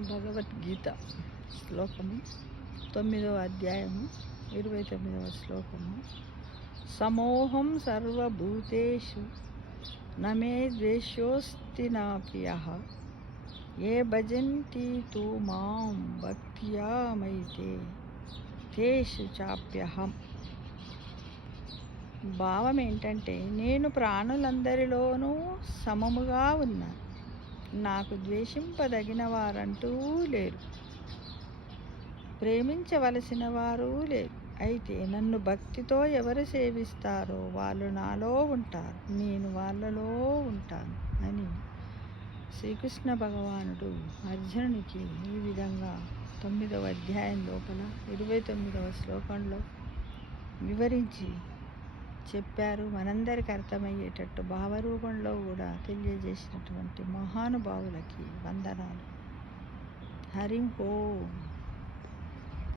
భగవద్గీత శ్లోకము 9వ అధ్యాయము 29వ శ్లోకము. సమోహం సర్వభూతేషు నమే ద్వేషోస్తి నా ప్రియః ఏ భజంతి తు మాం భక్త్యా మైతే తేషు చాప్యహం. భావం ఏంటంటే, నేను ప్రాణులందరిలోనూ సమముగా ఉన్నాను. నాకు ద్వేషింపదగిన వారంటూ లేరు, ప్రేమించవలసిన వారు లేరు. అయితే నన్ను భక్తితో ఎవరు సేవిస్తారో వాళ్ళు నాలో ఉంటారు, నేను వాళ్ళలో ఉంటాను అని శ్రీకృష్ణ భగవానుడు అర్జునునికి ఈ విధంగా 9వ అధ్యాయం లోపల 29వ శ్లోకంలో వివరించి చెప్పారు. మనందరికీ అర్థమయ్యేటట్టు భావరూపంలో కూడా తెలియజేసినటువంటి మహానుభావులకి వందనాలు. హరి ఓం.